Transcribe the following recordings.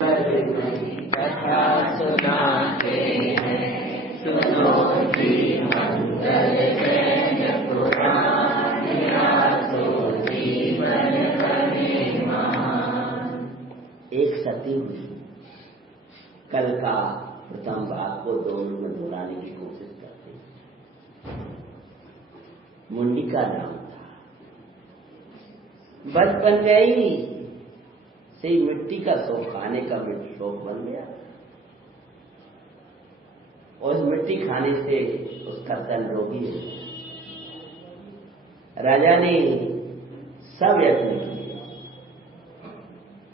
कथा सुनाते हैं, सुनो जी मंगल जय पुराण, तो जीवन बने महान। एक सती हुई। कल का प्रथम भाग को दोनों में दोहराने की कोशिश करते हैं। मुंडी का नाम था। बचपन में ही से मिट्टी का शौक, खाने का शौक बन गया और उस मिट्टी खाने से उसका तन रोगी हो गया। राजा ने सब यत्न किए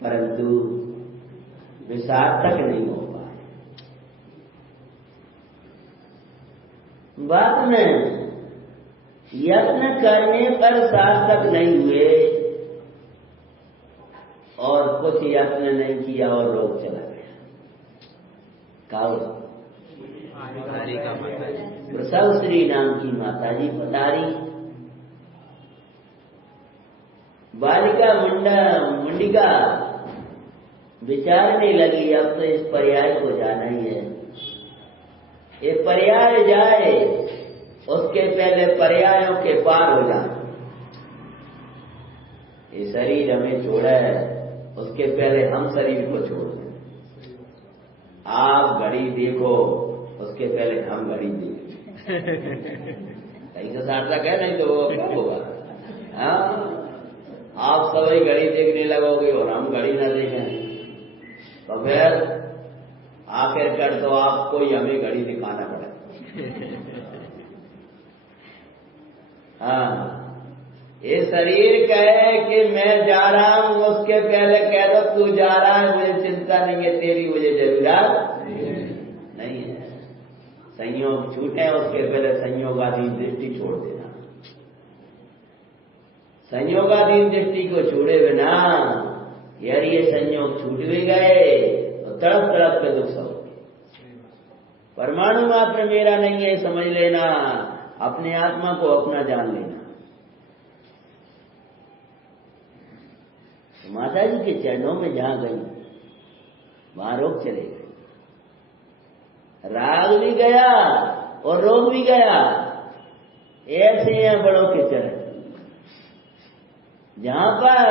परंतु वे सार्थक नहीं हो पाए। बाद में यत्न करने पर सार्थक नहीं हुए और कुछ यत्न नहीं किया और रोग चला गया। प्रसव श्री नाम की माताजी पधारी। बालिका मुंडिका विचारने लगी, अब तो इस पर्याय को जाना ही है। ये पर्याय जाए उसके पहले पर्यायों के पार हो जाए। ये शरीर हमें छोड़ा है, उसके पहले हम शरीर को छोड़ दें। आप घड़ी देखो, उसके पहले हम घड़ी देखें। कहीं से सार्थक है, नहीं तो वो क्या होगा। हाँ, आप सभी घड़ी देखने लगोगे और हम घड़ी न देखें तो फिर आखिरकार तो आपको ही हमें घड़ी दिखाना पड़ेगा। हाँ, ये शरीर कहे कि मैं जा रहा हूं, उसके पहले कह दो तू जा रहा है, मुझे चिंता नहीं है, तेरी मुझे जरूरत नहीं है। संयोग छूटे उसके पहले संयोगाधीन दृष्टि छोड़ देना। संयोगाधीन दृष्टि को छोड़े बिना यार ये संयोग छूट भी गए तो तड़प तड़प के दुख सहोगे। परमाणु मात्र मेरा नहीं है समझ लेना, अपने आत्मा को अपना जान लेना। माता जी के चरणों में जहां गई वहां रोग चले गए। राग भी गया और रोग भी गया। ऐसे हैं बड़ों के चरण, जहां पर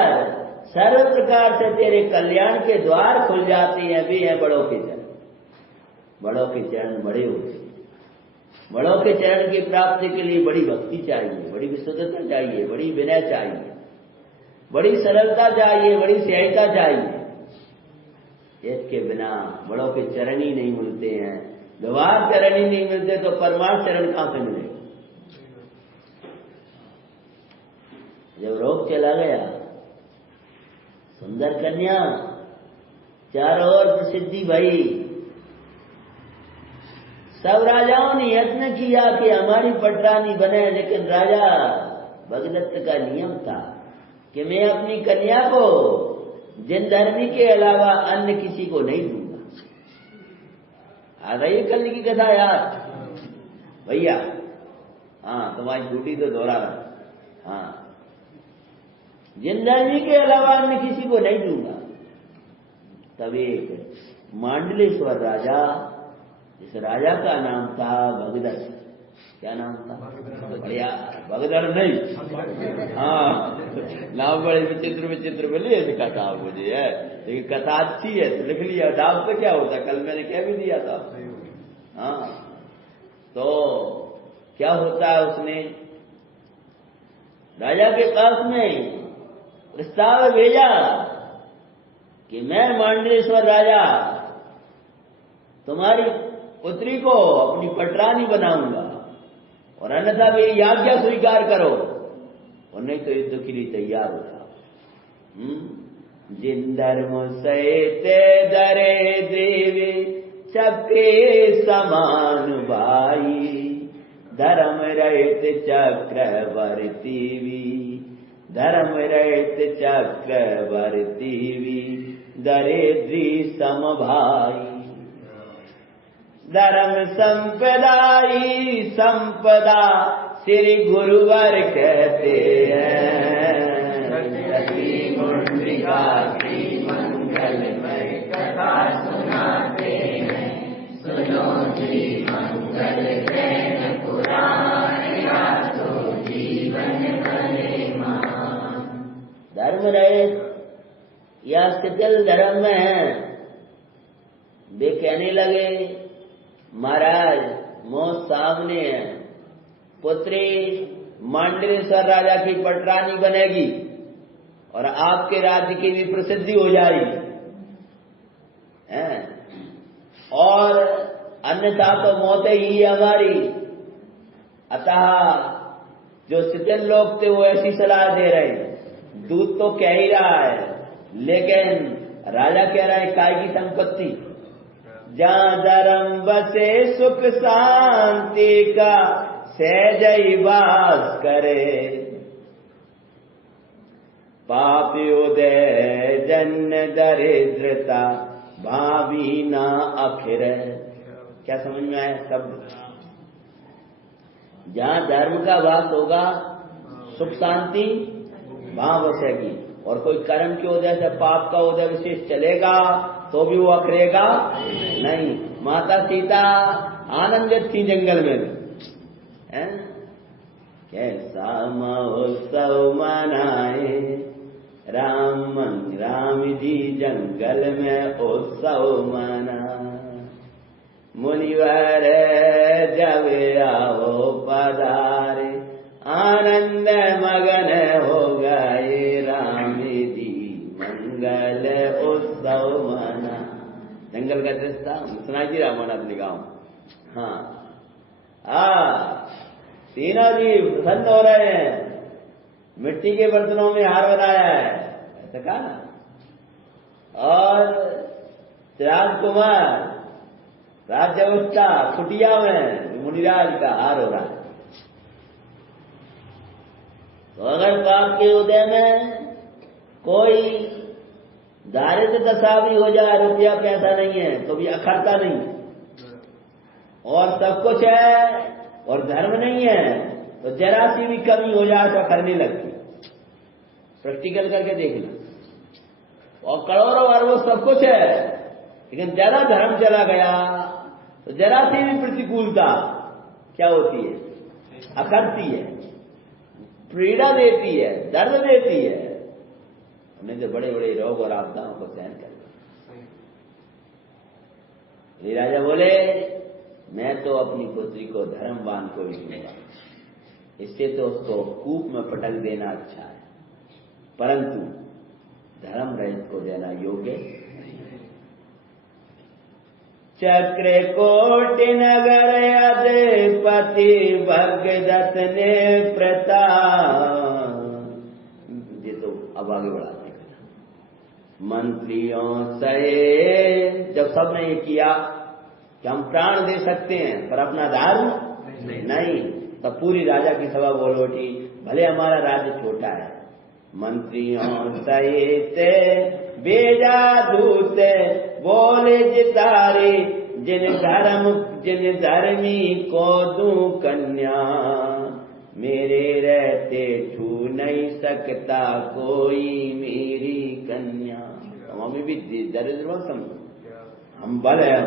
सर्व प्रकार से तेरे कल्याण के द्वार खुल जाते हैं, भी हैं बड़ों के चरण। बड़ों के चरण बड़े होते हैं। बड़ों के चरण की प्राप्ति के लिए बड़ी भक्ति चाहिए, बड़ी विशुद्धता चाहिए, बड़ी विनय चाहिए, बड़ी सरलता चाहिए, बड़ी सहजता चाहिए। इसके बिना बड़ों के चरण ही नहीं मिलते हैं। व्यवहार चरण ही नहीं मिलते तो परमार्थ चरण कहां से मिलेगा। जब रोग चला गया, सुंदर कन्या चारों ओर प्रसिद्धि भई। सब राजाओं ने यत्न किया कि हमारी पटरानी बने, लेकिन राजा भगदत्त का नियम था कि मैं अपनी कन्या को जिन धर्मी के अलावा अन्य किसी को नहीं दूंगा। आ गई कल की कथा यार भैया। हाँ, तुम्हारी छुट्टी तो दोहरा रहा। हाँ, जिन धर्मी के अलावा अन्य किसी को नहीं दूंगा। तब एक मांडलेश्वर राजा, इस राजा का नाम था भगदत्त। क्या नाम था? बढ़िया, भगदड़ नहीं। हाँ, नाम बड़े विचित्र विचित्र बोलिए कथा मुझे है, लेकिन कथा अच्छी है तो लिख लिया। डाब तो क्या होता, कल मैंने कह भी दिया था। हाँ, तो क्या होता है, उसने राजा के पास में प्रस्ताव भेजा कि मैं मांडलेश्वर राजा तुम्हारी पुत्री को अपनी पटरानी बनाऊंगा और अन्यथा मेरी आज्ञा स्वीकार करो और नहीं तो युद्ध के लिए तैयार हो जाओ। जिन धर्म सहित दरे देवी चक्रे समान भाई, धर्म रहित चक्रवर्ती भी, धर्म रहित चक्रवर्ती भी, दरिद्री सम भाई। धर्म संपदाई संपदा श्री गुरुवर कहते हैं। मुंडिका की मंगलमय कथा धर्म रहे या शिथिल धर्म में हैं, वे कहने लगे महाराज मोह सामने है, पुत्री मांडवेश्वर राजा की पटरानी बनेगी और आपके राज्य की भी प्रसिद्धि हो जाएगी, और अन्यथा तो मौत ही हमारी। अतः जो शिथिल लोग थे वो ऐसी सलाह दे रहे हैं, दूत तो कह ही रहा है, लेकिन राजा कह रहा है काय की संपत्ति, जहां धर्म बसे सुख शांति का सहज वास करे, पाप उदय जन्य दरिद्रता भावी ना अखिर। क्या समझ में आया शब्द? जहां धर्म का वास होगा सुख शांति वहां बसेगी, और कोई कर्म के उदय से पाप का उदय विशेष चलेगा तो भी वो अखरेगा नहीं। माता सीता आनंदित थी जंगल में, कैसा महोत्सव मनाए राम जी जंगल में उत्सव मना, मुनिवर जब आओ पधारे आनंद मगन हो गए, राम जी मंगल उत्सव मना। जंगल का दृश्य था, सुनाई जी राम अपने गांव। हाँ तीनों जी प्रसन्न हो रहे हैं, मिट्टी के बर्तनों में हार बनाया है, ऐसा कहा ना। और राजकुमार राज्यवस्था कुटिया में मुनिराज का हार हो रहा है। तो अगर पाप के उदय में कोई दारिद्र दशा भी हो जाए, रुपया पैसा नहीं है तो भी अखरता नहीं, और सब कुछ है और धर्म नहीं है तो जरा सी भी कमी हो जाए तो अखरने लगती। प्रैक्टिकल करके देखना। और करोड़ों अरबों सब कुछ है, लेकिन जरा धर्म चला गया तो जरा सी भी प्रतिकूलता क्या होती है? अखरती है, पीड़ा देती है, दर्द देती है, हमने जो बड़े बड़े रोग और आपदाओं को सहन कर लिया। राजा बोले मैं तो अपनी पुत्री को धर्मवान को ही दूंगा, इससे तो उसको कूप में पटक देना अच्छा है, परंतु धर्म रहित को देना योग्य। चक्र कोटि नगर अधिपति भगदत्त ने प्रताप, ये तो अब आगे बढ़ाते हैं। मंत्रियों से जब सबने ये किया कि हम प्राण दे सकते हैं पर अपना धर्म नहीं, तब पूरी राजा की सभा बोल उठी, भले हमारा राज्य छोटा है, मंत्रियों सहित भेजा दूत बोले जितारे, जिन धर्मी को दूं कन्या, मेरे रहते छू नहीं सकता कोई मेरी कन्या। हमें भी दरिद्र मत समझो, हम बल है,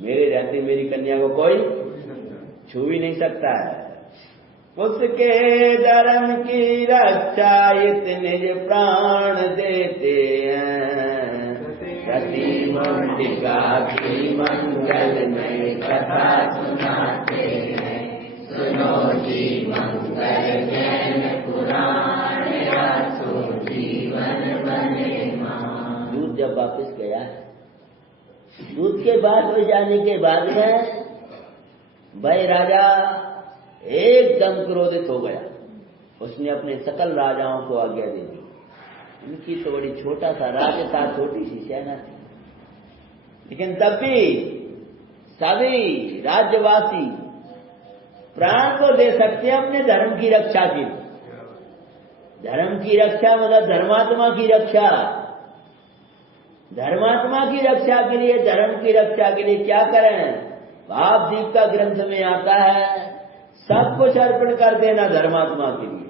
मेरे रहते मेरी कन्या को कोई छू ही नहीं सकता है। उसके धर्म की रक्षा इतने प्राण देते हैं, सती मंडिका की मंगल में कथा सुनाते हैं, सुनो जी मंगल जैन पुराण, आसो जीवन बने मान। दूध जब वापिस गया, दूध के बाद हो जाने के बाद में भाई राजा एकदम क्रोधित हो गया। उसने अपने सकल राजाओं को आज्ञा दे दी। उनकी तो बड़ी छोटा सा राज्य था, छोटी सी सेना थी, लेकिन तब भी सभी राज्यवासी प्राण को दे सकते हैं अपने धर्म की रक्षा के लिए। धर्म की रक्षा मतलब धर्मात्मा की रक्षा। धर्मात्मा की रक्षा के लिए, धर्म की रक्षा के लिए क्या करें? भाव दीप का ग्रंथ में आता है, सब कुछ अर्पण कर देना धर्मात्मा के लिए।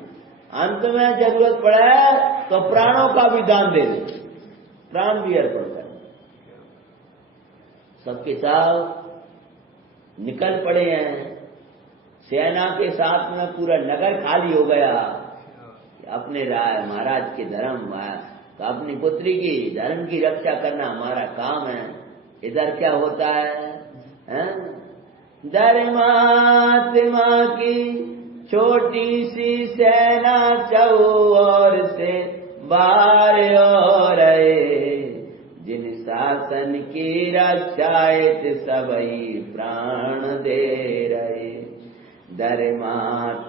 अंत में जरूरत पड़े तो प्राणों का भी दान दे दे, प्राण भी अर्पण कर। सबके साथ निकल पड़े हैं, सेना के साथ में पूरा नगर खाली हो गया। अपने महाराज के धर्म तो अपनी पुत्री की धर्म की रक्षा करना हमारा काम है। इधर क्या होता है, धर्मात्मा की छोटी सी सेना चौर से बार हो रहे, जिन शासन की रक्षायत सबई प्राण दे रहे। धर्मा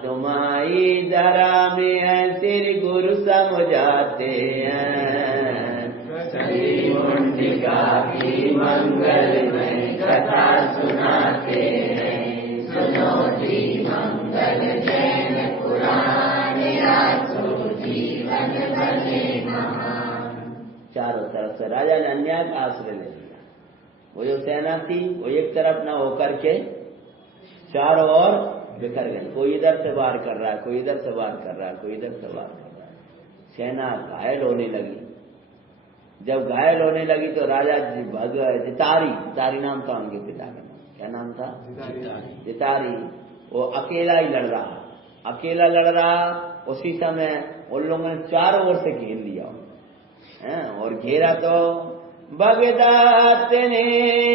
तुम्हारी धरा में है सिर गुरु समझाते हैं, सती मुंडिका की मंगल में कथा सुनाते हैं। सुनो जी मंगल जैन पुराण, आसो जीवन बने महान। चारों तरफ से राजा ने अन्याय का आश्रय ले लिया। वो जो सेना थी वो एक तरफ ना होकर के चारों ओर बिखर गई। कोई इधर से वार कर रहा है, कोई इधर से वार कर रहा है, कोई इधर से वार कर रहा है। सेना घायल होने लगी। जब घायल होने लगी तो राजा जितारी नाम था उनके पिता का नाम, क्या नाम था? जितारी। वो अकेला ही लड़ रहा। उसी समय उन लोगों ने चारों ओर से घेर लिया और घेरा तो भगदत्त ने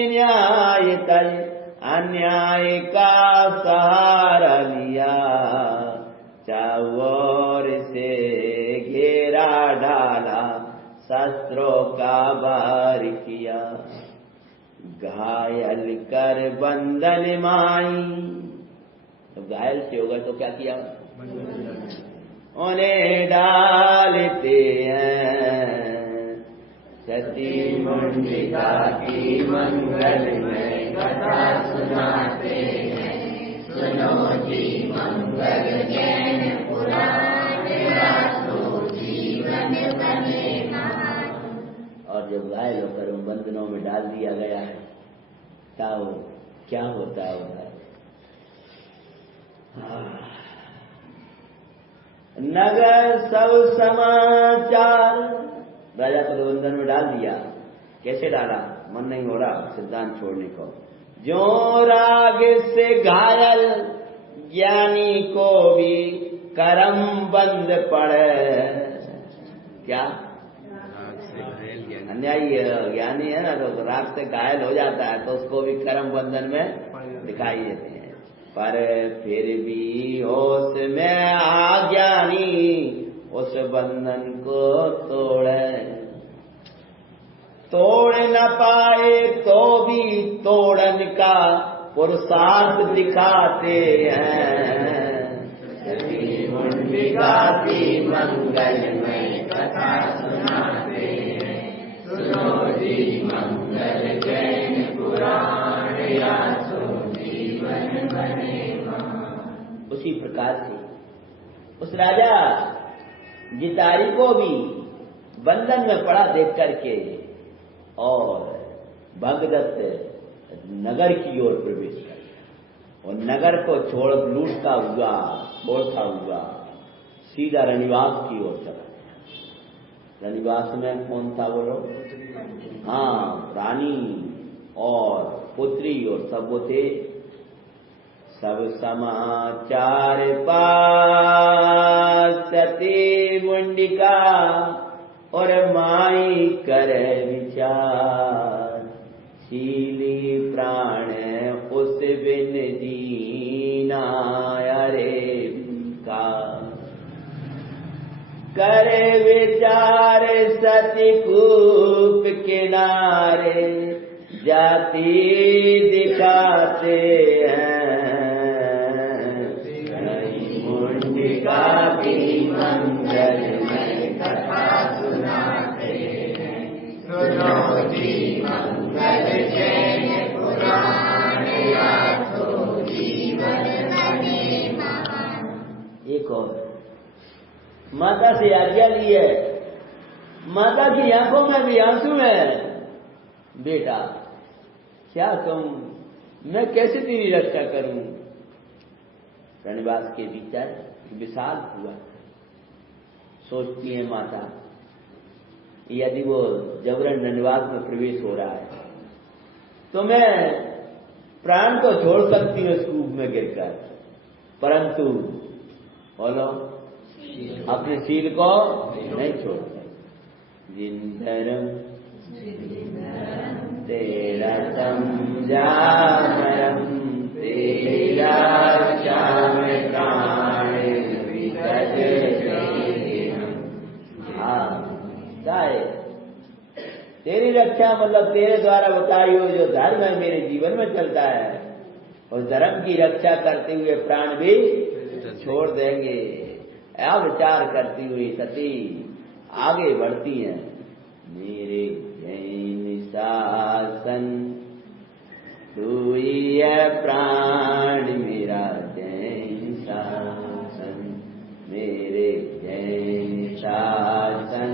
न्याय तय अन्याय का सहारा लिया, चारों से घेरा डाला, शस्त्रों का वार किया। घायल कर बंधन माई, तो घायल से होगा तो क्या किया? उन्हें डालते हैं। सती मुंडिका की मंगल में कथा सुनाते हैं। सुनो जी मंगल जैन पुराण, आसो जीवन बने महान। और जब घायल होकर उन बंधनों में डाल दिया गया है तब क्या होता है उधर? नगर सब समाचार, राजा को बंधन में डाल दिया। कैसे डाला? मन नहीं हो रहा सिद्धांत छोड़ने को। जो राग से घायल ज्ञानी को भी करम बंद पड़े। क्या? अन्यायी ज्ञानी है ना, तो राग से घायल हो जाता है तो उसको भी कर्म बंधन में दिखाई देते हैं। पर फिर भी होश में अज्ञानी उस बंधन को तोड़ न पाए तो भी तोड़न का पुरुषार्थ दिखाते हैं। सती मुंडिका की मंगल में कथा सुनाते हैं। सुनो जी मंगल जैन पुराण, आसो जीवन बने महान। उसी प्रकार से उस राजा जितारी को भी बंधन में पड़ा देख करके और भगदत्त नगर की ओर प्रवेश कर गया और नगर को छोड़ता हुआ सीधा रनिवास की ओर चला गया। रनिवास में कौन था वो लोग? हाँ, रानी और पुत्री और सब वो थे। सब समाचार पास सती मुंडिका और माई करे विचार। शीली प्राण उस बिन जीना अरे का। करे विचार सती कूप किनारे जाति दिखाते हैं। मुंडिका की मंगल में कथा सुनाते हैं। सुनो जी मंगल जैन पुराण, आसो जीवन बने महान। एक और माता से आज्ञा ली है। माता की आंखों में भी आंसू है। बेटा क्या कहूं, मैं कैसे तेरी रक्षा करूं? रनिवास के भीतर विशाल हुआ। सोचती है माता, यदि वो जबरन रनिवास में प्रवेश हो रहा है तो मैं प्राण को छोड़ सकती हूं इस कूप में गिरकर, परंतु बोलो अपने शील को नहीं छोड़ते। जिन धर्म तेरा समझामरम तेरा श्याम प्राण विकट तेरी रक्षा मतलब तेरे द्वारा बताई हुई जो धर्म है मेरे जीवन में चलता है, और धर्म की रक्षा करते हुए प्राण भी छोड़ देंगे। यह विचार करती हुई सती आगे बढ़ती हैं। मेरे जैन शासन तू ही है प्राण मेरा जैन शासन, मेरे जैन शासन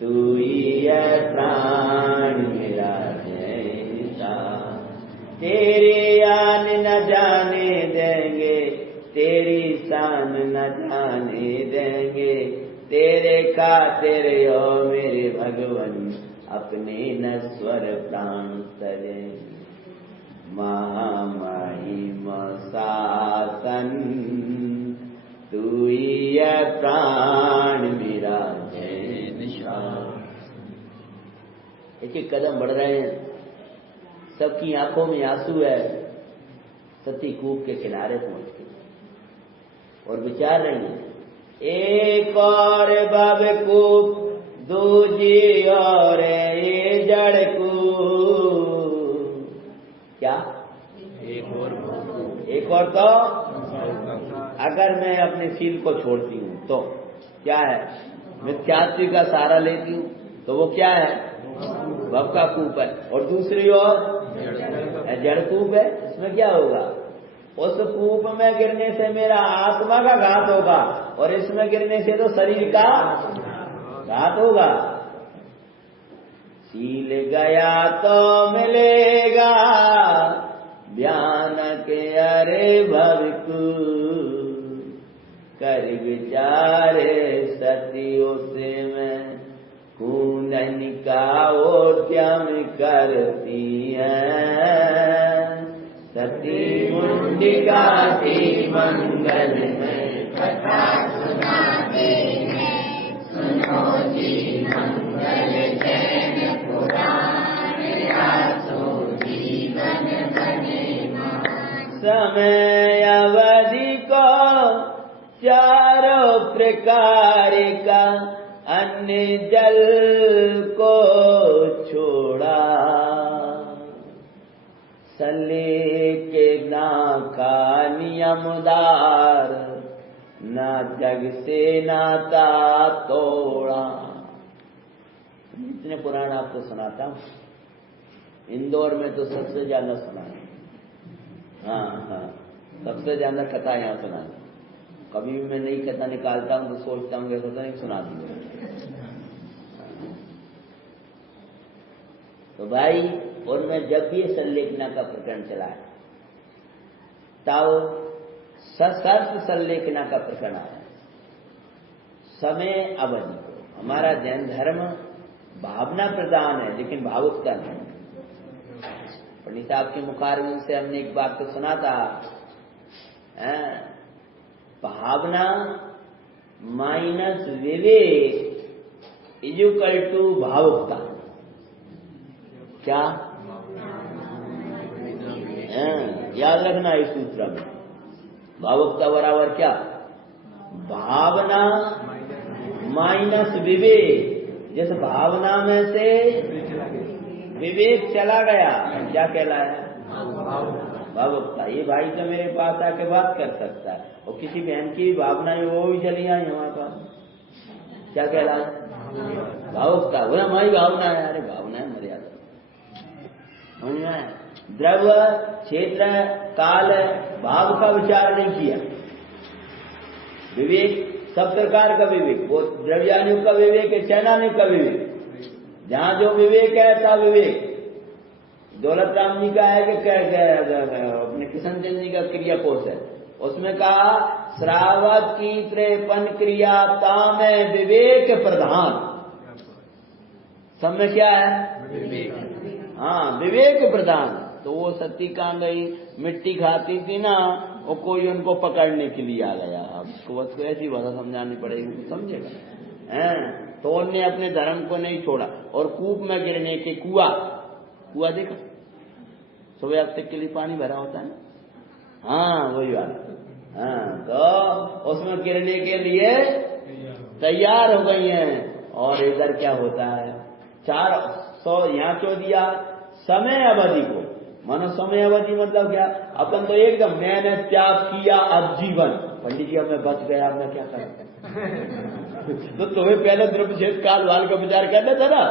तू ही है प्राण मेरा जैन शासन। तेरी आन न जाने देंगे, तेरी शान न जाने देंगे, तेरे खातिर ओ मेरे भगवन अपने नश्वर प्राण तजेंगे। महामहिम शासन तू ही है प्राण मेरा जैन शासन। एक एक कदम बढ़ रहे हैं, सबकी आंखों में आंसू है। सती कूप के किनारे पहुंच गई और विचार रही है, एक और बब कूप दूजी और ये जड़ कूप। क्या एक और तो अगर मैं अपने शील को छोड़ती हूं तो क्या है, मिथ्यात्व का सहारा लेती हूं तो वो क्या है, भव का कूप है। और दूसरी ओर जड़ कूप है, इसमें क्या होगा, उस कूप में गिरने से मेरा आत्मा का घात होगा और इसमें गिरने से तो शरीर का घात होगा। शील गया तो मिलेगा बयान के अरे भविकु, कर विचारे सतियों से मैं कुंदन का ओद्यम करती है। सती मुंडिका की मंगल में कथा सुनाते हैं, सुनो जी मंगल जैन पुराण, आसो जीवन बने मान। समय अवधि को चारों प्रकार का अन्य जल को छोड़ा, सले के ना का नियमदार, ना जग से नाता तोड़ा। इतने पुराण आपको सुनाता हूं, इंदौर में तो सबसे ज्यादा सुना है। हाँ, सबसे ज्यादा कथा यहाँ सुना। कभी भी मैं नई कथा निकालता हूं तो सोचता हूँ ऐसा तो नहीं सुना दी। तो भाई उनमें जब भी संलेखना का प्रकरण चला है तब सशर्त संलेखना का प्रकरण आया। समय अवधि को, हमारा जैन धर्म भावना प्रधान है लेकिन भावुकता नहीं। पंडित साहब के मुखारविंद से हमने एक बात तो सुना था, भावना माइनस विवेक इक्वल टू भावुकता। क्या याद रखना इस सूत्र में, भावुकता बराबर क्या, भावना माइनस विवेक। जिस भावना में से विवेक चला गया क्या कहलाया, भावुकता। ये भाई तो मेरे पास आके बात कर सकता है और किसी बहन की भावना है वो भी चली आई हमारे पास, क्या कहलाया, भावुकता। बोला हमारी भावना है, अरे भावना है मर्यादा। द्रव्य क्षेत्र काल भाव का विचार नहीं किया, विवेक सब प्रकार का विवेक, वो द्रव्यानुग का विवेक है, चैनानुग का विवेक। जहां जो विवेक है था विवेक। दौलत राम जी का है कि अपने किशन चंद जी का क्रिया कोश है, उसमें कहा श्रावक की त्रेपन क्रियाता में विवेक प्रधान। सब में क्या है विवेक, हाँ विवेक प्रधान। तो वो सती कहाँ गई, मिट्टी खाती थी ना और कोई उनको पकड़ने के लिए आ गया। अब उसको बस को ऐसी भाषा समझानी पड़ेगी, समझेगा हैं। तो उनने अपने धर्म को नहीं छोड़ा। और कूप में गिरने के कुआ देखा, सुबह अब तक के लिए पानी भरा होता है, हाँ वही वाला। हाँ, तो उसमें गिरने के लिए तैयार हो गई हैं। और इधर क्या होता है, 400 यहाँ क्यों दिया, समय अवधि को। मानो समय अवधि मतलब क्या, अपन तो एकदम मैंने त्याग किया अब जीवन, पंडित जी अब मैं बच गया, अब मैं क्या करूं। तो तुम्हें पहले द्रव्यच्छेद काल वाल का विचार करना था ना,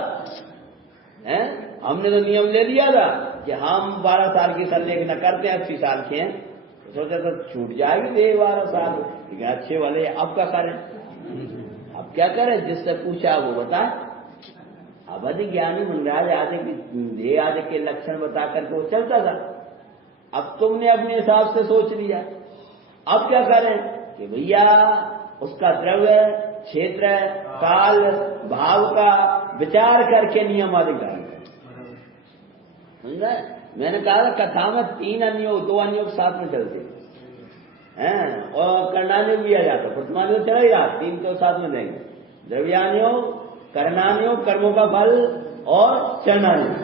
हैं? हमने तो नियम ले लिया था कि हम 12 साल की संलेखना करते हैं, 80 साल के हैं, तो सोचा तो छूट जाएगी दे 12 साल, लेकिन अच्छे वाले अब क्या करें, अब क्या करें, जिससे पूछा वो बताए। अवधि ज्ञानी मुनिराज आदि के लक्षण बता करके वो चलता था। अब तुमने अपने हिसाब से सोच लिया, अब क्या करें कि भैया उसका द्रव्य क्षेत्र काल भाव का विचार करके नियम आदि करें। समझा? मैंने कहा था कथा में 3 अनियोग 2 अनियोग साथ में चलते हैं, और कर्णानुयोग भी आ जाता, प्रथमानुयोग चला ही रहा, 3 तो साथ में देंगे, द्रव्यानुयोग, कर्णानुयोग कर्मों का फल, और चरणानुयोग।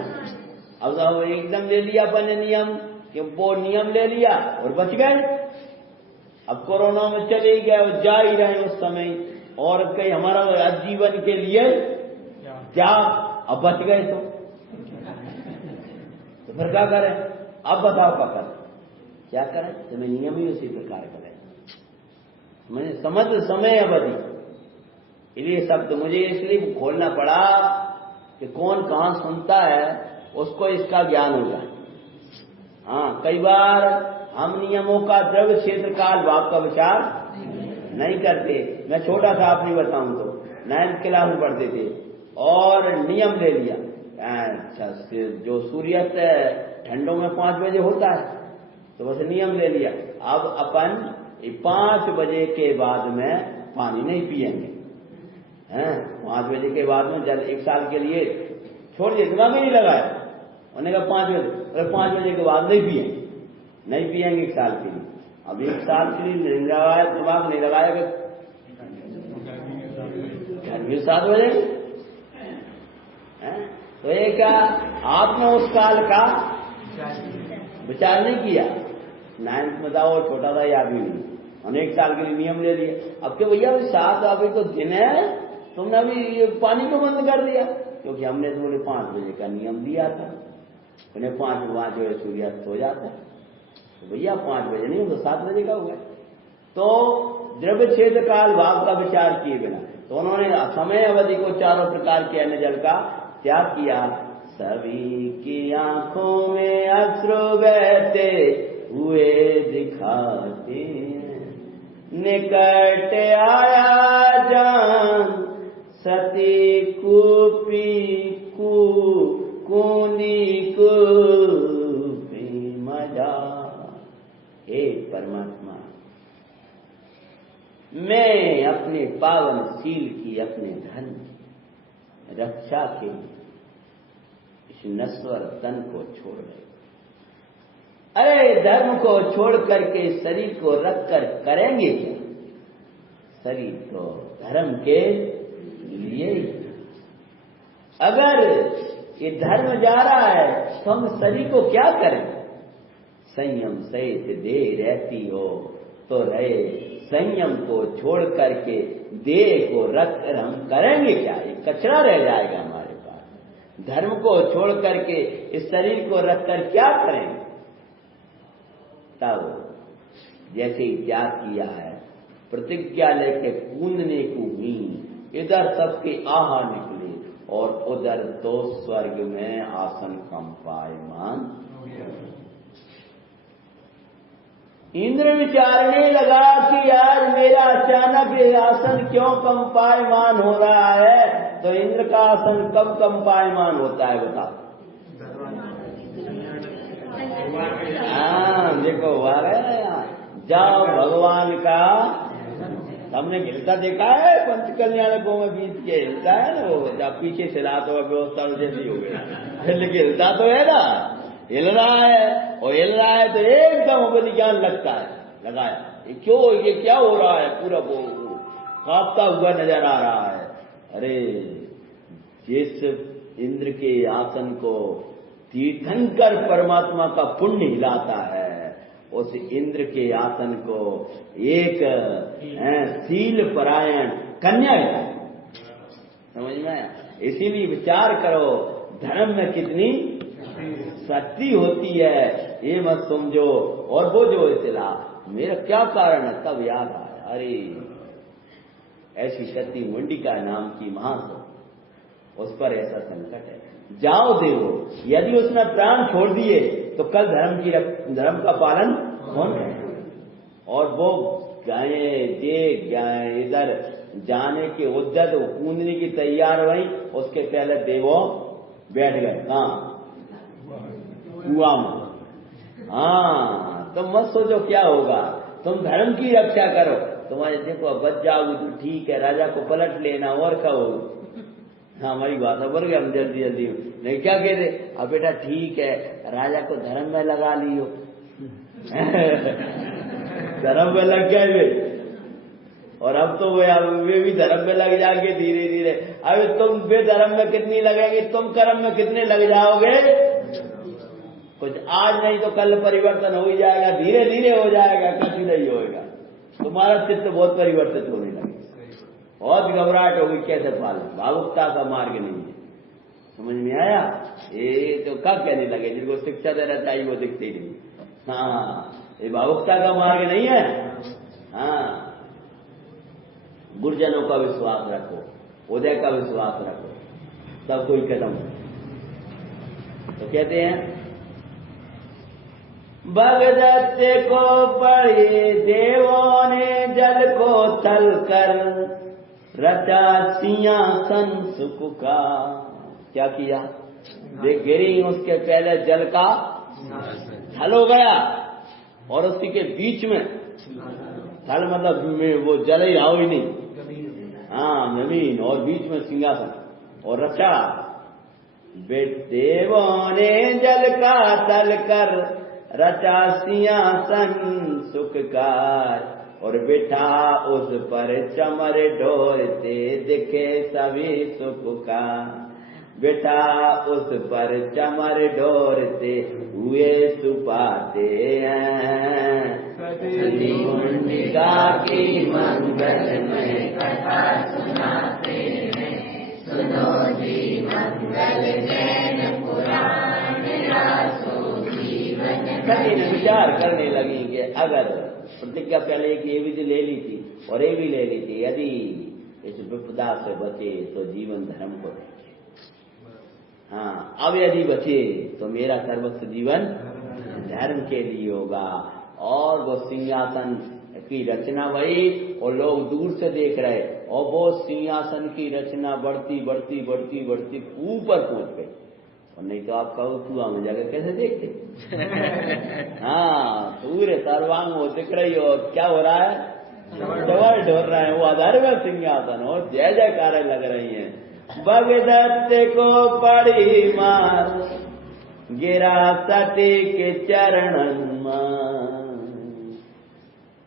अब एकदम ले लिया अपन ने नियम, कि वो नियम ले लिया और बच गए। अब कोरोना में चले गए और जा ही रहे उस समय, और कहीं हमारा आजीवन के लिए क्या, अब बच गए तो फिर क्या करें। अब बताओ क्या करें, तो मैं नियम ही उसी प्रकार करें। मैंने समझ समय अवधि, इसलिए शब्द मुझे इसलिए खोलना पड़ा कि कौन कहां सुनता है उसको इसका ज्ञान हो जाए। हाँ, कई बार हम नियमों का द्रव्य क्षेत्र काल भाव का विचार नहीं करते। मैं छोटा सा आपने बताऊं तो 9th क्लास में पढ़ते थे और नियम ले लिया, अच्छा जो सूर्यास्त ठंडों में 5 बजे होता है तो बस नियम ले लिया, अब अपन 5 बजे के बाद में पानी नहीं पिएंगे, हैं 5 बजे के बाद में जल 1 साल के लिए छोड़ दिए, दिमाग में नहीं लगाया। उन्होंने कहा 5 बजे, अरे 5 बजे के बाद नहीं पिएंगे 1 साल के लिए। अब 1 साल के लिए नहीं लगाया, दिमाग नहीं लगाया कि गर्मी 7 बजे। तो ये क्या, आपने उस काल का विचार नहीं किया। 9th में था वो छोटा था, याद भी नहीं, हमने 1 साल के लिए नियम ले लिया। अब क्या भैया 7 अभी तो दिन है, तुमने अभी पानी को बंद कर दिया, क्योंकि हमने तो बोले 5 बजे का नियम दिया था, उन्हें 5 बजे सूर्यास्त हो जाता है, तो भैया 5 बजे नहीं, तो 7 बजे का हुआ। तो द्रव्य क्षेत्र काल भाव का विचार किए बिना तो उन्होंने समय अवधि को चारों प्रकार के अन्य जल का त्याग किया। सभी की आंखों में अश्रु बहते हुए दिखाते, निकट आया जान सती कूपी कूंदी कूपी मजा। हे परमात्मा, मैं अपने पावन शील की, अपने धन रक्षा के लिए इस नश्वर तन को छोड़ रहे। अरे धर्म को छोड़ करके शरीर को रखकर करेंगे क्या? शरीर तो धर्म के लिए ही, अगर ये धर्म जा रहा है तो हम शरीर को क्या करें? संयम सहित देह रहती हो तो रहे, संयम को छोड़ करके देह को रखकर हम करेंगे क्या? ये कचरा रह जाएगा हमारे पास। धर्म को छोड़ करके इस शरीर को रखकर क्या करेंगे? तब जैसे ही त्याग किया है, प्रतिज्ञा लेके कूदने को हुई, इधर सबके आहा निकले और उधर 2 स्वर्ग में आसन कंपायमान। इंद्र विचारने लगा कि आज मेरा अचानक ये आसन क्यों कंपायमान हो रहा है? तो इंद्र का आसन कब कंपायमान होता है बता? हाँ देखो, जाओ भगवान का, हमने हिलता देखा है पंचकल्याणकों में बीच के हिलता है ना, वो जब पीछे से रात हो व्यवस्था जैसी हो गया, लेकिन हिलता तो है ना, हिल रहा है, और हिल रहा है तो एकदम अवधि ज्ञान लगता है। लगाया। ये क्यों, ये क्या हो रहा है? पूरा वो कांपता हुआ नजर आ रहा है। अरे जिस इंद्र के आसन को तीर्थंकर परमात्मा का पुण्य हिलाता है, उस इंद्र के आसन को एक शील परायण कन्या हिलाए। समझ में आया? इसीलिए विचार करो धर्म में कितनी शक्ति होती है, ये मत समझो। और वो जो इतला मेरा क्या कारण है, तब याद आया, अरे ऐसी शक्ति मुंडिका नाम की महासो, उस पर ऐसा संकट है। जाओ देवो, यदि उसने प्राण छोड़ दिए तो कल धर्म का पालन कौन करेगा? और वो गायें इधर जाने के उद्यत कूदने की तैयार हुई, उसके पहले देवो बैठ गए। हाँ, कुआं में। हाँ, तुम मत सोचो क्या होगा, तुम धर्म की रक्षा करो। तुम्हारे देखो बच जाओगे तो ठीक है, राजा को पलट लेना और कहोगे। हाँ, हमारी बात बोल गए हम जल्दी जल्दी। नहीं क्या कहते, अब बेटा ठीक है, राजा को धर्म में लगा लियो। धर्म में लग गए वे, और अब तो वे भी धर्म में लग जाएंगे धीरे धीरे। अब तुम बेधर्म में कितनी लगेंगे, तुम कर्म में कितने लग जाओगे? कुछ आज नहीं तो कल परिवर्तन हो ही जाएगा, धीरे धीरे हो जाएगा, कभी नहीं होगा। तुम्हारा चित्त बहुत परिवर्तित होने लगेगा, बहुत घबराहट होगी, कैसे पालन? भावुकता का मार्ग नहीं है। समझ में आया? ये तो कब कहने लगे, जिनको शिक्षा देना चाहिए वो दिखते नहीं। हाँ, ये भावुकता का मार्ग नहीं है। हाँ, गुरुजनों का विश्वास रखो, उदय का विश्वास रखो, तब कोई कदम। तो कहते हैं भगदत्त को पढ़े देवों ने जल को थल कर, रचा सिंहासन सुख का। क्या किया? देख गिरी, उसके पहले जल का थल हो गया, और उसी के बीच में थल मतलब वो जल ही आओ ही नहीं, हाँ जमीन, और बीच में सिंहासन, और रचा देवों ने जल का तल कर, रचा सिंहासन सुखकार, और बिठा उस पर चमर ढोरते दिखे सभी सुख का। बिठा उस पर चमर ढोरते हुए सुपाते हैं, मुंडिका की मंगल में कथा सुनाते हैं। सुनो जी मंगल जैन पुराण, कठिन विचार करने लगी कि अगर प्रतिज्ञा पहले एक ये भी ले ली थी और ये भी ले ली थी, यदि इस विपदा से बचे तो जीवन धर्म को देंगे। हाँ, अब यदि बचे तो मेरा सर्वस्व जीवन धर्म के लिए होगा। और वो सिंहासन की रचना हुई, और लोग दूर से देख रहे, और वो सिंहासन की रचना बढ़ती बढ़ती बढ़ती बढ़ती ऊपर पहुंच गई। और नहीं तो आप कहो कुआं में जाकर कैसे देखते? हाँ, पूरे सर्वांग वो दिख रही हो, क्या हो रहा है? डवर ढोर रहा है, वो अधर्व सिंहासन, और जय जयकारें लग रही हैं। भगदत्त को पड़ी मार, गिरा सती के चरणन में,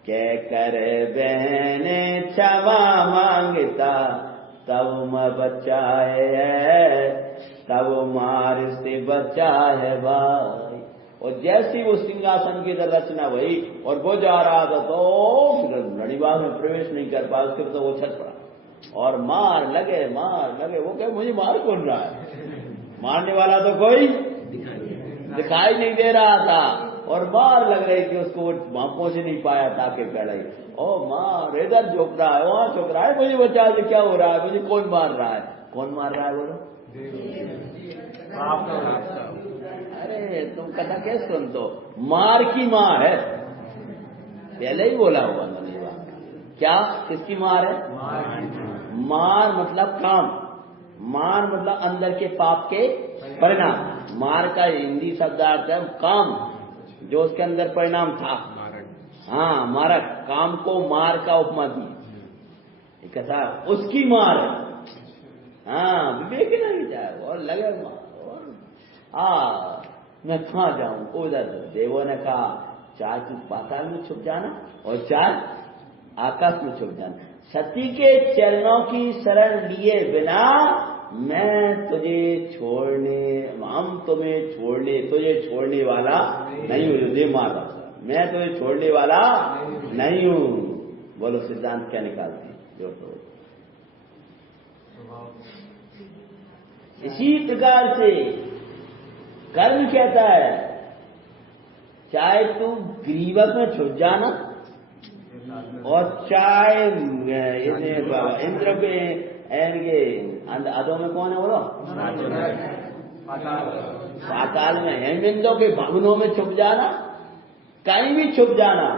कह कर बहने क्षमा मांगता, तब मैं बचाए है, तब मार से बचा है भाई। और जैसी वो सिंहासन की रचना हुई और वो जा रहा था तो रणिबाग में प्रवेश नहीं कर पाया, सिर्फ तो वो छत पड़ा, और मार लगे। वो कहे मुझे मार कौन रहा है? मारने वाला तो कोई दिखाई नहीं दे रहा था, और मार लग रही थी उसको, वो वहां पहुंच नहीं पाया था के पहले ही। ओ मार, इधर झोंक रहा है, वहां झोंक रहा है, मुझे बचा दे, क्या हो रहा है? मुझे कौन मार रहा है? कौन मार रहा है बोलो? अरे तुम कथा कैसे सुनते हो? मार की मार है, पहले ही बोला होगा धन्यवाद। क्या किसकी मार है? मार मतलब काम, मार मतलब अंदर के पाप के परिणाम। मार का हिंदी शब्दार्थ है काम, जो उसके अंदर परिणाम था। हाँ, मारक, काम को मार का उपमा दी, कथा उसकी मार है। हाँ, विवेक नहीं जाए और लगे मार, और मैं कहाँ जाऊं? उधर देवों ने कहा चाहे तू पाताल में छुप जाना और चाहे आकाश में छुप जाना, सती के चरणों की शरण लिए बिना मैं तुझे छोड़ने, हम तुम्हें छोड़ने, तुझे छोड़ने वाला नहीं हूं। दे मार बाबा, मैं तुझे छोड़ने वाला नहीं हूं। बोलो सिद्धांत क्या निकालते हैं? जो तो इसी प्रकार से कर्म कहता है, चाहे तू ग्रीवक में छुप जाना और चाहे इंद्र के इनके अधों में कौन है बोलो, पाताल में हेमबिंदों के भवनों में छुप जाना, कहीं भी छुप जाना,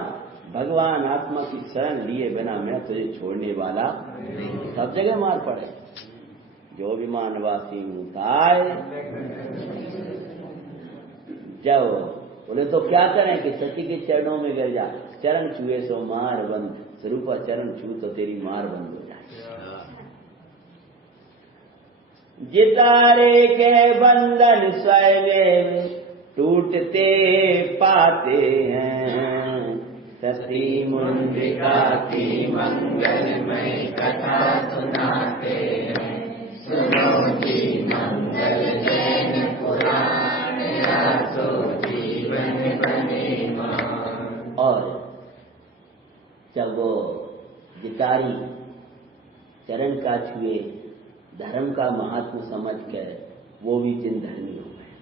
भगवान आत्मा की शरण लिए बिना मैं तुझे छोड़ने वाला सब जगह मार पड़े। जो भी मानवासी मुताय जाओ। बोले तो क्या करें कि सती के चरणों में गिर जा, चरण छुए सो मार बंद, स्वरूपा चरण छू तो तेरी मार बंद हो जाए। जितारे के बंधन स्वयं टूटते पाते हैं, सती मुंडिका की मंगलमय कथा सुनाते हैं। सुनो जी मंगल जैन पुराण, सो जीवन बने मान। और जब वो जितारी चरण का छुए, धर्म का महात्म समझ कर वो भी जिन धर्मी हो गए।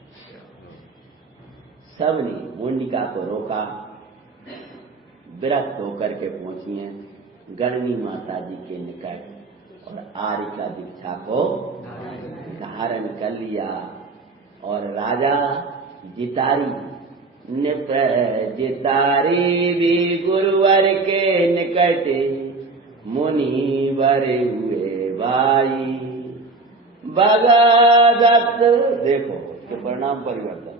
सबने मुंडिका को रोका, विरक्त होकर के पहुंची हैं गणनी माता जी के निकट और आर्य का दीक्षा को धारण कर लिया। और राजा जितारी जितारी भी गुरुवर के निकट मुनिवर हुए भाई। भगदत्त देखो तो परिणाम परिवर्तन,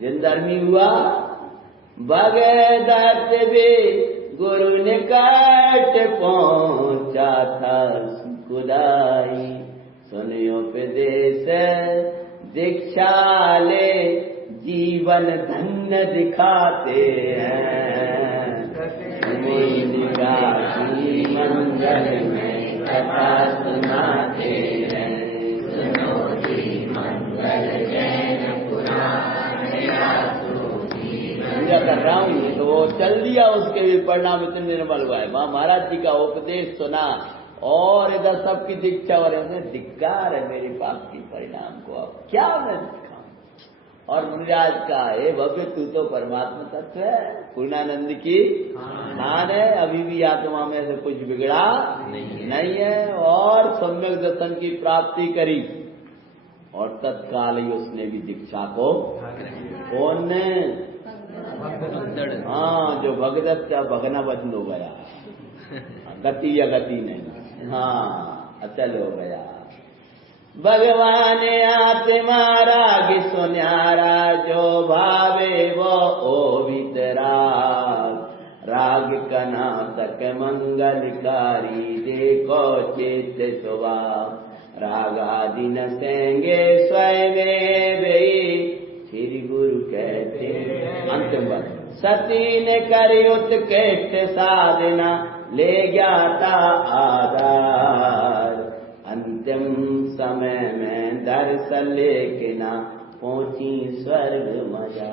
जिन धर्मी हुआ भगदत्त भी गुरु निकट पहुंचा था खुदाई। सुनियो उपदेश दीक्षा ले जीवन धन्य दिखाते हैं। मुंडिका की मंगल में कथा सुनाते हैं। सुनो जी मंगल जैन पुराण, पूजा कर रहा हूं तो वो चल दिया, उसके भी परिणाम इतने निर्मल हुआ है। वहां महाराज जी का उपदेश सुना और इधर सबकी दीक्षा हो रही है। धिक्कार है मेरे पाप की परिणाम को, अब क्या मैं दिखाऊं। और मुनिराज का हे भव्य तू तो परमात्मा तत्व है, पूर्णानंद की खान है, अभी भी आत्मा में से कुछ बिगड़ा नहीं है। और सम्यक दर्शन की प्राप्ति करी और तत्काल ही उसने भी दीक्षा को, कौन ने? हाँ, जो भगदत्त का भगना बदल हो गया, गति या गति नहीं, हाँ अचल हो गया। भगवान आत्मा राग सुन्यारा, जो भावे वो ओ भीतराग। राग कना तक मंगलकारी, देखो चेत स्वभाव। रागादि न सेंगे स्वयं वे, श्री गुरु कहते अंतिम बात। सती ने करी उत्कृष्ट साधना, ले ज्ञाता आधार। अंतिम समय में दर्शन लेके ना पहुंची स्वर्ग मजा।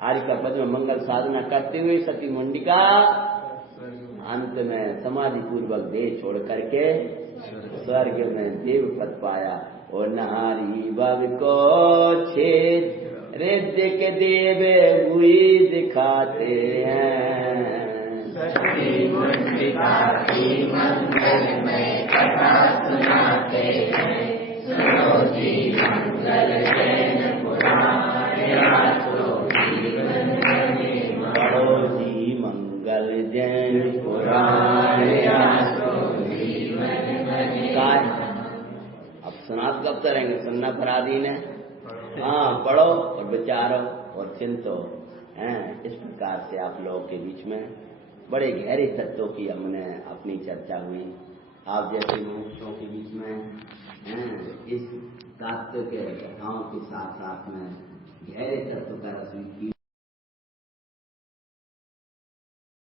आर्य का पद में मंगल साधना करते हुए सती मुंडिका अंत में समाधि पूर्वक देह छोड़ करके स्वर्ग में देव पद पाया। और नारी भव को छेद रिद्ध के देव हुई दिखाते हैं। सती मुंडिका की मंगलमय कथा सुनाते हैं। सुनो जी मंगल जैन पुराण, सो जीवन बने मान। पढ़ो जी मंगल जैन पुराण, सो जीवन बने मान। अब सुनात कब करेंगे? सुनना पराधीन है। हाँ, पढ़ो और विचारो और चिंतो हैं। इस प्रकार से आप लोगों के बीच में बड़े गहरे तत्वों की हमने अपनी चर्चा हुई। आप जैसे मुमुक्षुओं के बीच में इस तत्व के कथाओं के साथ साथ में